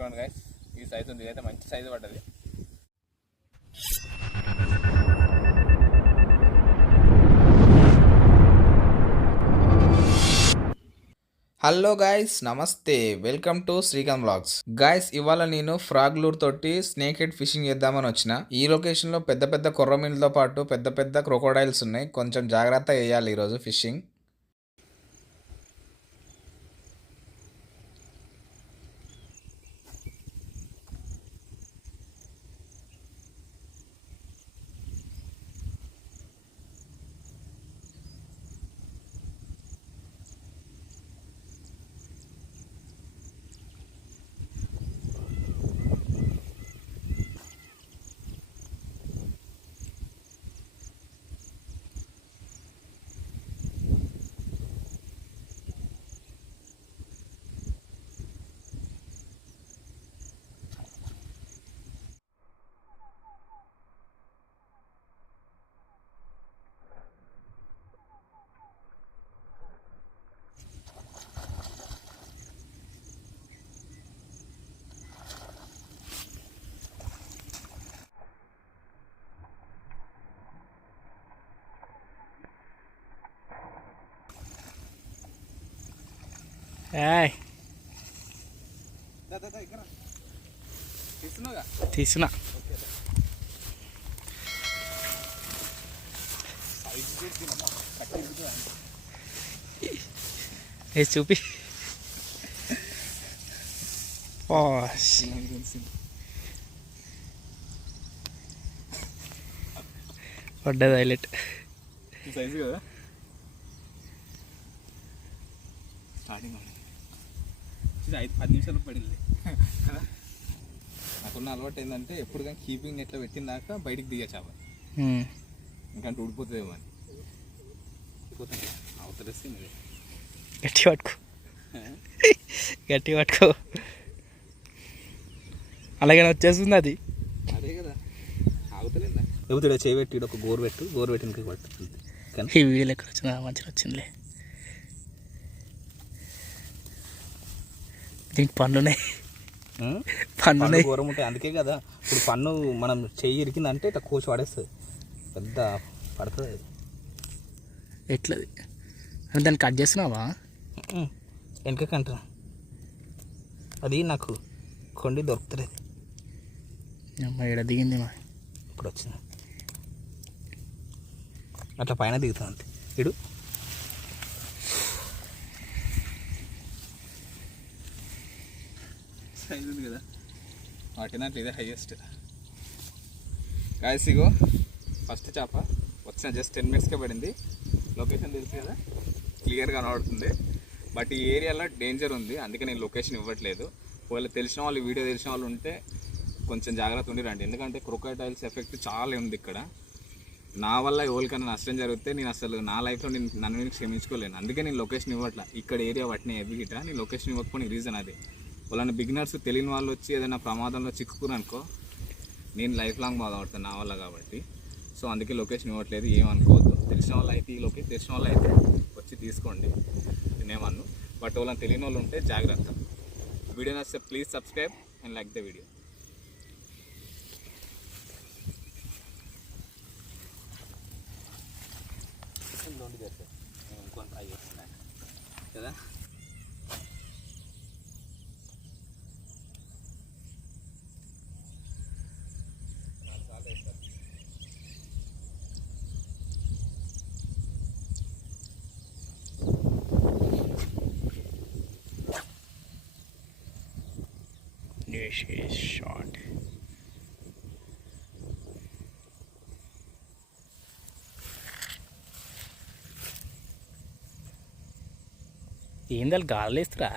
చూడండి గాయస్ ఈ సైజు ఉంది. ఇదైతే మంచి సైజు పడ్డది. హలో గాయస్ నమస్తే. Welcome to Srikanth vlogs guys ఇవాళ నేను ఫ్రాగ్లూర్ తోటి స్నేక్ హెడ్ ఫిషింగ్ చేద్దామని వచ్చిన. ఈ లొకేషన్లో పెద్ద పెద్ద కొర్రమీన్లతో పాటు పెద్ద పెద్ద క్రొకోడైల్స్ ఉన్నాయి. కొంచెం జాగ్రత్త వేయాలి ఈరోజు ఫిషింగ్ ఏయ్. తీసిన. ఏ చూపి. పడ్డది హైలైట్ సైజు కదా? స్టార్టింగ్ ఇది ఐదు పది నిమిషాలు పడింది. కదా? నాకున్న అలవాటు ఏంటంటే ఎప్పుడు కానీ కీపింగ్ నెట్లో పెట్టిందాక బయటికి దిగే చేప. ఉమ్. ఇంకంటే ఊడిపోతుందేమో అని. అవతలేస్తే గట్టి పట్టుకో. గట్టి పట్టుకో. అలాగే వచ్చేస్తుంది అది. అదే కదా. ఆగుతలేదా లేకపోతే చేయి పెట్టి ఒక గోరు పెట్టు. గోరు పెట్టి ఇంకా పట్టుతుంది కానీ ఈ వీడియోలో ఎక్కడ వచ్చిందా మంచిగా వచ్చిందిలే. దీనికి పన్నున్నాయి పన్ను ఘోరం ఉంటాయి అందుకే కదా. ఇప్పుడు పన్ను మనం చెయ్యి ఇరికిందంటే ఇట్లా కోసి పడేస్తుంది. పెద్ద పడుతుంది. అది. ఎట్లది దాన్ని కట్ చేస్తున్నావా? ఉమ్. వెనకకంట అది నాకు కొండి దొరుకుతలేదు. అమ్మ ఇక్కడ దిగింది మా. ఇప్పుడు వచ్చింది. అట్లా పైన దిగుతుంది అంతే. ఇడు. సైజ్ ఉంది కదా. వాటిన ఇదే హైయెస్ట్ కాయసిగో ఇగో ఫస్ట్ చేప. వచ్చిన జస్ట్ టెన్ మినిట్స్కే పడింది. లొకేషన్ తెలుసు కదా? క్లియర్గా కనబడుతుంది. బట్ ఈ ఏరియాలో డేంజర్ ఉంది. అందుకే నేను లొకేషన్ ఇవ్వట్లేదు. ఒకవేళ తెలిసిన వాళ్ళు వీడియో తెలిసిన వాళ్ళు ఉంటే కొంచెం జాగ్రత్త ఉండి రండి ఎందుకంటే క్రొకోటైల్స్ ఎఫెక్ట్ చాలా ఉంది ఇక్కడ. నా వల్ల ఎవరికైనా నష్టం జరిగితే నేను అసలు నా లైఫ్లో నేను నన్ను నేను క్షమించుకోలేను. అందుకే నేను లొకేషన్ ఇవ్వట్లా. ఇక్కడ ఏరియా వాటిని ఎదిగిట నేను లొకేషన్ ఇవ్వకపోయిన రీజన్ అదే. వాళ్ళని బిగినర్స్ తెలియని వాళ్ళు వచ్చి ఏదైనా ప్రమాదంలో చిక్కుకుని అనుకో నేను లైఫ్ లాంగ్ బాధపడతాను నా వల్ల కాబట్టి. సో అందుకే లొకేషన్ ఇవ్వట్లేదు ఏమనుకోవద్దు తెలిసిన వాళ్ళు అయితే ఈ లొకేషన్ తెలిసిన వాళ్ళు అయితే వచ్చి తీసుకోండి. నేనేమన్ను. బట్ వాళ్ళని తెలియని వాళ్ళు ఉంటే జాగ్రత్త. వీడియో నచ్చితే please subscribe and like the video కదా fish is shot. ఏంది వాళ్ళు గాలేస్తురా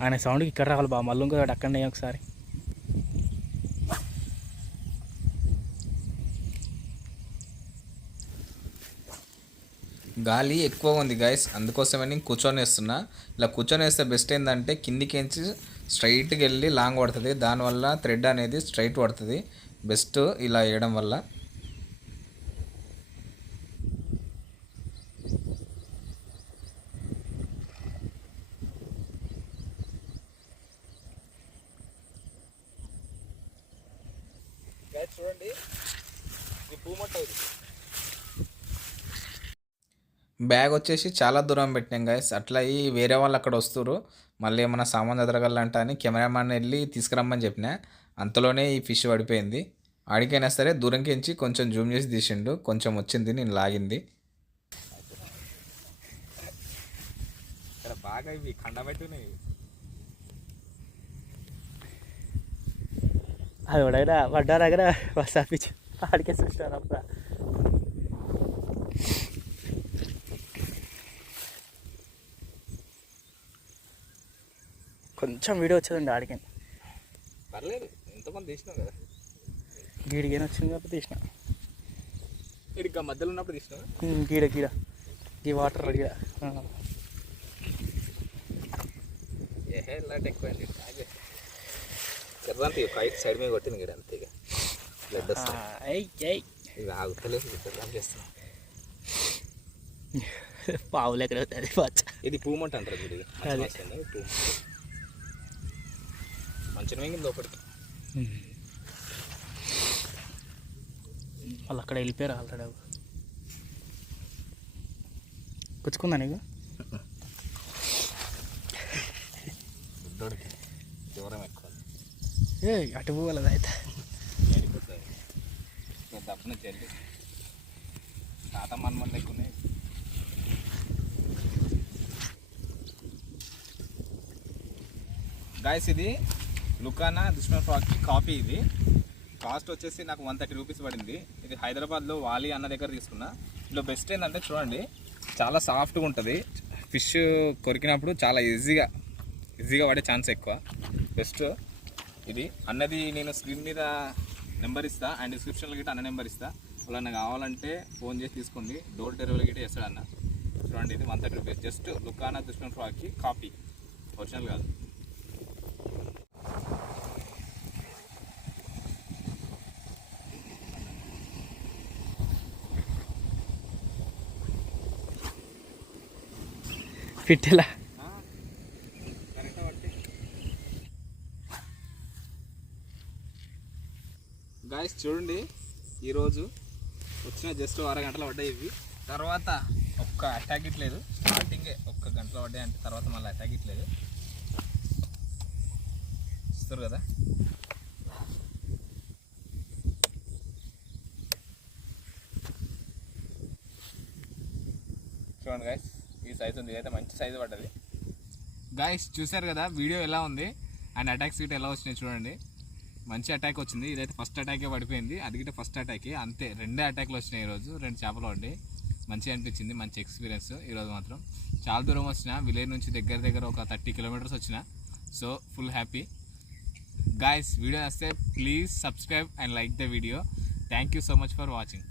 ఆయన సౌండ్కి ఇక్కడ రావాలి బా మళ్ళీ ఇంకో అక్కడ ఒకసారి గాలి ఎక్కువ ఉంది గాయస్ అందుకోసమని కూర్చొని వేస్తున్నా. ఇలా కూర్చొని వేస్తే బెస్ట్ ఏంటంటే కిందికి ఎంచి స్ట్రైట్కి వెళ్ళి లాంగ్ పడుతుంది. దానివల్ల థ్రెడ్ అనేది స్ట్రైట్ పడుతుంది. బెస్ట్ ఇలా వేయడం వల్ల. చూడండి. ఇది భూమంట బ్యాగ్ వచ్చేసి చాలా దూరం పెట్టినాం గాయస్ అట్లా అయ్యి వేరే వాళ్ళు అక్కడ వస్తారు మళ్ళీ ఏమైనా సామాన్ ఎదరగలంట అని కెమెరామ్యాన్ వెళ్ళి తీసుకురమ్మని చెప్పిన. అంతలోనే ఈ ఫిష్ పడిపోయింది. ఆడికైనా సరే దూరంకి ఎంచి కొంచెం జూమ్ చేసి తీసిండు. కొంచెం వచ్చింది నేను లాగింది. బాగా ఇవి కండబెట్టున్నాయి అది కూడా పడ్డా ఆడికే చూస్తారు కొంచెం వీడియో వచ్చేదండి ఆడికి పర్లేదు ఎంతమంది తీసినావు కదా. గీడికి వచ్చింది కాబట్టి తీసిన. ఇక్కడ మధ్యలో ఉన్నప్పుడు తీసినావు? ఉమ్, గీడ గీడ. ఈ వాటర్ గీడ ఇలాంటి ఎక్కువ అండి కర్రాంతి సైడ్ మీద కొట్టింది ఇక్కడ అంతే ఇక. బ్లడ్ ఏయ్ ఇది ఆగుతలేదు కర్రాం చేస్తున్నాం. పావులు ఎక్కడ అవుతుంది ఇది పూమంట అంటారు ఇది. పూమంట. మంచిగా మింగింది లోపలికి. వాళ్ళు అక్కడ వెళ్ళిపోయారు ఆల్రెడీ అవి. గుచ్చుకుందా నీకు? దూరం ఎక్కువ. ఏ అటు పోవాలి అయితే? తాత మన్మన్ లెక్కున్నాయి గాయస్ ఇది లుకానా దుష్మన్ ఫ్రాక్కి కాపీ ఇది. కాస్ట్ వచ్చేసి నాకు వన్ థర్టీ రూపీస్ పడింది. ఇది హైదరాబాద్లో వాలి అన్న దగ్గర తీసుకున్నా. ఇందులో బెస్ట్ ఏంటంటే చూడండి చాలా సాఫ్ట్గా ఉంటుంది. ఫిష్ కొరికినప్పుడు చాలా ఈజీగా ఈజీగా పడే ఛాన్స్ ఎక్కువ. బెస్ట్. ఇది అన్నది నేను స్క్రీన్ మీద నెంబర్ ఇస్తా. అండ్ డిస్క్రిప్షన్లో గిట్ట అన్న నెంబర్ ఇస్తా. వాళ్ళన్న కావాలంటే ఫోన్ చేసి తీసుకోండి. డోర్ డెలివరీ గిట్ట చేస్తాడు అన్న చూడండి ఇది వన్ థర్టీ రూపీస్. జస్ట్ లుకానా దుష్మన్ ఫ్రాక్కి కాపీ. ఒరిజినల్ కాదు. పిట్టెలా. గాయస్ చూడండి ఈరోజు వచ్చిన జస్ట్ అరగంటలు పడ్డాయి ఇవి. తర్వాత ఒక్క అటాక్ ఇట్లేదు స్టార్టింగే ఒక్క గంటలో పడ్డాయి అంటే తర్వాత మళ్ళీ అటాక్ ఇట్లేదు చూస్తారు కదా? చూడండి గాయస్ ఈ సైజు ఉంది ఇదైతే మంచి సైజు పడ్డది. గాయస్ చూసారు కదా వీడియో ఎలా ఉంది? అండ్ అటాక్స్ గిట్ట ఎలా వచ్చినాయి చూడండి. మంచి అటాక్ వచ్చింది. ఇదైతే ఫస్ట్ అటాకే పడిపోయింది. అది గిట్ట ఫస్ట్ అటాకే అంతే రెండే అటాక్లు వచ్చినాయి ఈరోజు రెండు చేపలు పడ్డాయి. మంచిగా అనిపించింది మంచి ఎక్స్పీరియన్స్ ఈరోజు మాత్రం. చాలా దూరం వచ్చిన విలేజ్ నుంచి దగ్గర దగ్గర ఒక థర్టీ కిలోమీటర్స్ వచ్చిన. So full happy guys video వస్తే please subscribe and like the video thank you so much for watching